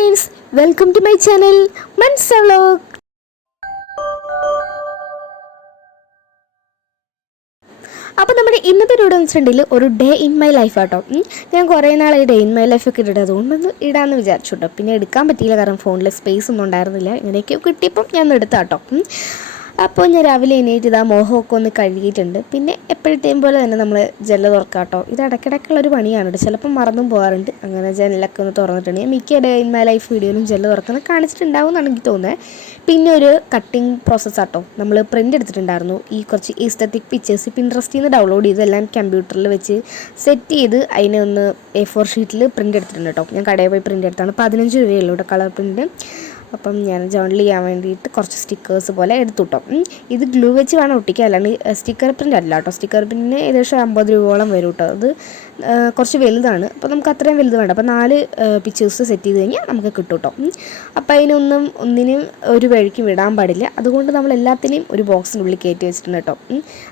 Friends, welcome to my channel Mansa vlog. അപ്പോൾ നമ്മുടെ ഇന്നത്തെ വീഡിയോ എന്ന് വെച്ചിട്ടുണ്ടെങ്കിൽ ഒരു ഡേ ഇൻ മൈ ലൈഫ് ആട്ടോ. ഞാൻ കുറേ നാളായി ഡേ ഇൻ മൈ ലൈഫൊക്കെ ഇട്ടിട്ട് അതുകൊണ്ടൊന്ന് ഇടാമെന്ന് വിചാരിച്ചു കേട്ടോ. പിന്നെ എടുക്കാൻ പറ്റിയില്ല, കാരണം ഫോണിൽ സ്പേസ് ഒന്നും ഉണ്ടായിരുന്നില്ല. ഇങ്ങനെയൊക്കെ കിട്ടിയപ്പം ഞാൻ എടുത്താട്ടോ. അപ്പോൾ ഞാൻ രാവിലെ എണീറ്റ് ഇതാ മോഹമൊക്കെ ഒന്ന് കഴുകിയിട്ടുണ്ട്. പിന്നെ എപ്പോഴത്തെയും പോലെ തന്നെ നമ്മൾ ജനൽ തുറക്കാം കേട്ടോ. ഇത് ഇടയ്ക്കിടയ്ക്കുള്ളൊരു പണിയാണ് കേട്ടോ, ചിലപ്പം മറന്നും പോകാറുണ്ട്. അങ്ങനെ ജനലൊക്കെ ഒന്ന് തുറന്നിട്ടുണ്ട്. മിക്ക ഡേ ഇൻ മൈ ലൈഫ് വീഡിയോയിലും ജനൽ തുറക്കുന്നത് കാണിച്ചിട്ടുണ്ടാവും എന്നാണ് എനിക്ക് തോന്നുന്നത്. പിന്നെ ഒരു കട്ടിങ് പ്രോസസ്സാട്ടോ, നമ്മൾ പ്രിൻ്റ് എടുത്തിട്ടുണ്ടായിരുന്നു ഈ കുറച്ച് ഈസ്തറ്റിക് പിക്ചേഴ്സ് പിൻട്രസ്റ്റിൽ നിന്ന് ഡൗൺലോഡ് ചെയ്ത് എല്ലാം കമ്പ്യൂട്ടറിൽ വെച്ച് സെറ്റ് ചെയ്ത് അതിനെ ഒന്ന് A4 ഷീറ്റിൽ പ്രിൻ്റ് എടുത്തിട്ടുണ്ട് കേട്ടോ. ഞാൻ കടയിൽ പോയി പ്രിൻ്റ് എടുത്താണ്. 15 രൂപയുള്ളൂ കേട്ടോ കളർ പ്രിൻ്റ്. അപ്പം ഞാൻ ജേർണൽ ചെയ്യാൻ വേണ്ടിയിട്ട് കുറച്ച് സ്റ്റിക്കേഴ്സ് പോലെ എടുത്തു കേട്ടോ. ഇത് ഗ്ലൂ വെച്ച് വേണം ഒട്ടിക്കുക, അല്ലാണ്ട് സ്റ്റിക്കർ പ്രിൻ്റ് അല്ല കേട്ടോ. സ്റ്റിക്കർ പ്രിൻറ്റിന് ഏകദേശം 50 രൂപയോളം വരും കേട്ടോ. അത് കുറച്ച് വലുതാണ്, അപ്പോൾ നമുക്ക് അത്രയും വലുത് വേണ്ട. അപ്പോൾ 4 പിക്ചേഴ്സ് സെറ്റ് ചെയ്ത് കഴിഞ്ഞാൽ നമുക്ക് കിട്ടും കേട്ടോ. അപ്പോൾ ഒന്നിനും ഒരു വഴിക്ക് വിടാൻ പാടില്ല. അതുകൊണ്ട് നമ്മൾ എല്ലാത്തിനെയും ഒരു ബോക്സിനുള്ളിൽ കയറ്റി വെച്ചിട്ടുണ്ട് കേട്ടോ.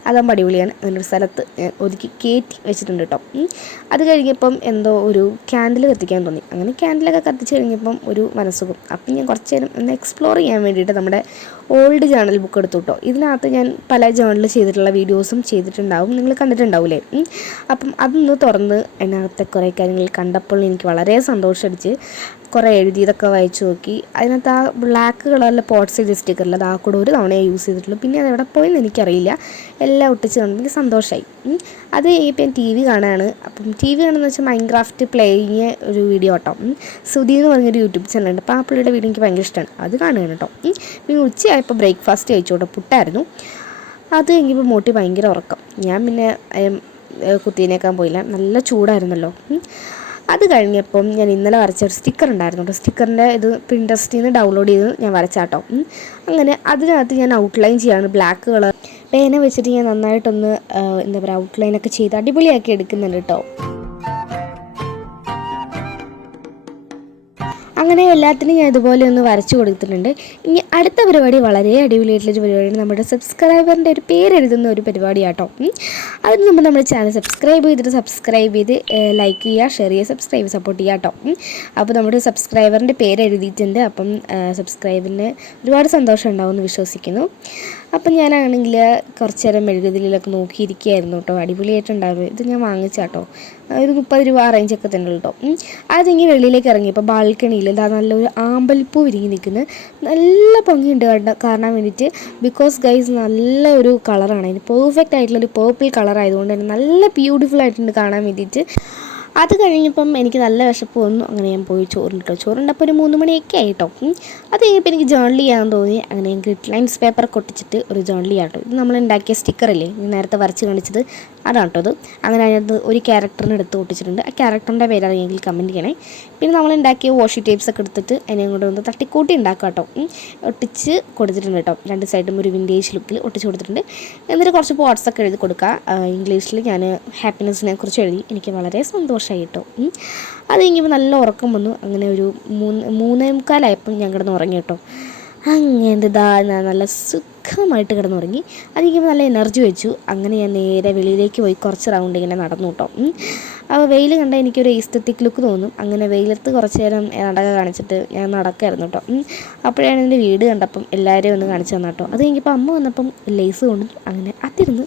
അതാകുമ്പോൾ അടിപൊളിയാണ്. അങ്ങനെ ഒരു സ്ഥലത്ത് ഒതുക്കി കയറ്റി വെച്ചിട്ടുണ്ട് കേട്ടോ. അത് കഴിഞ്ഞപ്പം എന്തോ ഒരു ക്യാൻഡിൽ കത്തിക്കാൻ തോന്നി. അങ്ങനെ ക്യാൻഡിലൊക്കെ കത്തിച്ച് കഴിഞ്ഞപ്പം ഒരു മനസ്സുഖം. അപ്പം ഞാൻ കുറച്ച് നേരം ഒന്ന് എക്സ്പ്ലോർ ചെയ്യാൻ വേണ്ടിയിട്ട് നമ്മുടെ ഓൾഡ് ജേർണൽ ബുക്ക് എടുത്തു കേട്ടോ. ഇതിനകത്ത് ഞാൻ പല ജേർണൽ ചെയ്തിട്ടുള്ള വീഡിയോസും ചെയ്തിട്ടുണ്ടാവും, നിങ്ങൾ കണ്ടിട്ടുണ്ടാവില്ലേ. അപ്പം അതൊന്ന് തുറന്ന് അതിനകത്തെ കുറേ കാര്യങ്ങൾ കണ്ടപ്പോൾ എനിക്ക് വളരെ സന്തോഷമടിച്ച് കുറേ എഴുതിയതൊക്കെ വായിച്ചു നോക്കി. അതിനകത്ത് ആ ബ്ലാക്ക് കളറിലെ പോട്ട് സൈഡ് സ്റ്റിക്കറിൽ അത് ആ കൂടെ ഒരു തവണയെ യൂസ് ചെയ്തിട്ടുള്ളൂ. പിന്നെ അതെവിടെ പോയെന്ന് എനിക്കറിയില്ല. എല്ലാം ഒട്ടിച്ച് കണ്ടെങ്കിൽ സന്തോഷമായി. അത് കഴിഞ്ഞപ്പോൾ ഞാൻ TV കാണുകയാണ്. അപ്പം TV കാണുന്നത് വെച്ചാൽ മൈൻക്രാഫ്റ്റ് പ്ലേയിങ് ഒരു വീഡിയോ കേട്ടോ. സുധി എന്ന് പറഞ്ഞൊരു യൂട്യൂബ് ചാനലുണ്ട്. അപ്പോൾ ആ പുള്ളിയുടെ വീഡിയോ എനിക്ക് ഭയങ്കര ഇഷ്ടമാണ്, അത് കാണുകയാണ് കേട്ടോ. പിന്നെ ഉച്ചയായപ്പോൾ ബ്രേക്ക്ഫാസ്റ്റ് കഴിച്ചു കേട്ടോ, പുട്ടായിരുന്നു. അത് കഴിഞ്ഞപ്പോൾ മോട്ടി ഭയങ്കര ഉറക്കം. ഞാൻ പിന്നെ കുത്തീനേക്കാൻ പോയില്ല, നല്ല ചൂടായിരുന്നല്ലോ. അത് കഴിഞ്ഞപ്പം ഞാൻ ഇന്നലെ വരച്ച ഒരു സ്റ്റിക്കർ ഉണ്ടായിരുന്നു കേട്ടോ. സ്റ്റിക്കറിൻ്റെ ഇത് പിൻട്രസ്റ്റിൽ നിന്ന് ഡൗൺലോഡ് ചെയ്ത് ഞാൻ വരച്ചാട്ടോ. അങ്ങനെ അതിനകത്ത് ഞാൻ ഔട്ട്ലൈൻ ചെയ്യാണ്. ബ്ലാക്ക് കളർ പേന വെച്ചിട്ട് ഞാൻ നന്നായിട്ടൊന്ന് എന്താ പറയുക ഔട്ട്ലൈനൊക്കെ ചെയ്ത് അടിപൊളിയാക്കി എടുക്കുന്നുണ്ട് കേട്ടോ. അങ്ങനെ എല്ലാത്തിനും ഞാൻ ഇതുപോലെ ഒന്ന് വരച്ചു കൊടുത്തിട്ടുണ്ട്. ഇനി അടുത്ത പരിപാടി വളരെ അടിപൊളിയായിട്ടുള്ളൊരു പരിപാടിയാണ്. നമ്മുടെ സബ്സ്ക്രൈബറിൻ്റെ ഒരു പേരെഴുതുന്ന ഒരു പരിപാടിയാട്ടോ. അതിന് മുമ്പ് നമ്മുടെ ചാനൽ സബ്സ്ക്രൈബ് ചെയ്ത് ലൈക്ക് ചെയ്യുക, ഷെയർ ചെയ്യുക, സപ്പോർട്ട് ചെയ്യുക കേട്ടോ. അപ്പോൾ നമ്മുടെ സബ്സ്ക്രൈബറിൻ്റെ പേരെഴുതിയിട്ടുണ്ട്. അപ്പം സബ്സ്ക്രൈബറിന് ഒരുപാട് സന്തോഷം ഉണ്ടാവുമെന്ന് വിശ്വസിക്കുന്നു. അപ്പം ഞാനാണെങ്കിൽ കുറച്ച് നേരം മെഴുകുതിരിയിലൊക്കെ നോക്കിയിരിക്കുകയായിരുന്നു കേട്ടോ. അടിപൊളിയായിട്ടുണ്ടായിരുന്നു. ഇത് ഞാൻ വാങ്ങിച്ചാട്ടോ, ഒരു 30 രൂപ റേഞ്ചൊക്കെ തന്നെ കേട്ടോ. അതിങ്ങി വെളിയിലേക്ക് ഇറങ്ങിയപ്പോൾ ബാൽക്കണിയിൽ ഇതാ നല്ലൊരു ആമ്പൽപ്പൂ വിരിഞ്ഞ് നിൽക്കുന്നത് നല്ല ഭംഗിയുണ്ട് കാണാൻ വേണ്ടിയിട്ട്. ബിക്കോസ് ഗൈസ് നല്ല ഒരു കളറാണ്, അതിന് പെർഫെക്റ്റ് ആയിട്ടുള്ളൊരു പേർപ്പിൾ കളർ ആയതുകൊണ്ട് തന്നെ നല്ല ബ്യൂട്ടിഫുൾ ആയിട്ടുണ്ട് കാണാൻ വേണ്ടിയിട്ട്. അത് കഴിഞ്ഞപ്പം എനിക്ക് നല്ല വിശപ്പ് വന്നു. അങ്ങനെ ഞാൻ പോയി ചോറുണ്ടപ്പോൾ ഒരു 3 മണിയൊക്കെ ആയിട്ടോ. അത് കഴിഞ്ഞപ്പോൾ എനിക്ക് ജേർണൽ ചെയ്യാൻ തോന്നി. അങ്ങനെ ഞാൻ ഗ്രിഡ് ലൈൻസ് പേപ്പറൊക്കെ ഒട്ടിച്ചിട്ട് ഒരു ജേർണൽ ചെയ്യാട്ടോ. ഇത് നമ്മൾ ഉണ്ടാക്കിയ സ്റ്റിക്കറില്ലേ, നേരത്തെ വരച്ച് കാണിച്ചത്, അതാണ് കേട്ടോ അത്. അങ്ങനെ അതിനകത്ത് ഒരു ക്യാരക്ടറിന് എടുത്ത് ഒട്ടിച്ചിട്ടുണ്ട്. ആ ക്യാരക്ടറിൻ്റെ പേരറിയെങ്കിൽ കമൻറ്റ് ചെയ്യണേ. പിന്നെ നമ്മൾ ഉണ്ടാക്കിയ വാഷി ടേപ്സൊക്കെ എടുത്തിട്ട് അതിനെ കൊണ്ട് ഒന്ന് തട്ടിക്കൂട്ടി ഉണ്ടാക്കാം കേട്ടോ. ഒട്ടിച്ച് കൊടുത്തിട്ടുണ്ട് കേട്ടോ. 2 സൈഡും ഒരു വിൻറ്റേജ് ലുക്കിൽ ഒട്ടിച്ച് കൊടുത്തിട്ടുണ്ട്. എന്നിട്ട് കുറച്ച് പോട്ട്സൊക്കെ എഴുതി കൊടുക്കുക. ഇംഗ്ലീഷിൽ ഞാൻ ഹാപ്പിനെസ്സിനെ കുറിച്ച് എഴുതി. എനിക്ക് വളരെ സന്തോഷമായി കേട്ടോ. അത് കഴിഞ്ഞപ്പോൾ നല്ല ഉറക്കം വന്നു. അങ്ങനെ ഒരു 3:45 ഞാൻ കിടന്ന് ഉറങ്ങി കേട്ടോ. അങ്ങനെ നല്ല സുഖമായിട്ട് കിടന്നുറങ്ങി. അത് കഴിഞ്ഞപ്പോൾ നല്ല എനർജി വെച്ചു. അങ്ങനെ ഞാൻ നേരെ വെളിയിലേക്ക് പോയി കുറച്ച് റൗണ്ട് ഇങ്ങനെ നടന്നു കേട്ടോ. അപ്പോൾ വെയിൽ കണ്ടാൽ എനിക്കൊരു എസ്തെറ്റിക് ലുക്ക് തോന്നും. അങ്ങനെ വെയിലത്ത് കുറച്ച് നേരം നടക്കുക കാണിച്ചിട്ട് ഞാൻ നടക്കായിരുന്നു കേട്ടോ. അപ്പോഴാണ് എൻ്റെ വീട് കണ്ടപ്പം എല്ലാവരെയും ഒന്ന് കാണിച്ചു തന്നു കേട്ടോ. അത് കഴിഞ്ഞപ്പോൾ അമ്മ വന്നപ്പം ലേസ് കൊണ്ടു. അങ്ങനെ അതിരുന്ന്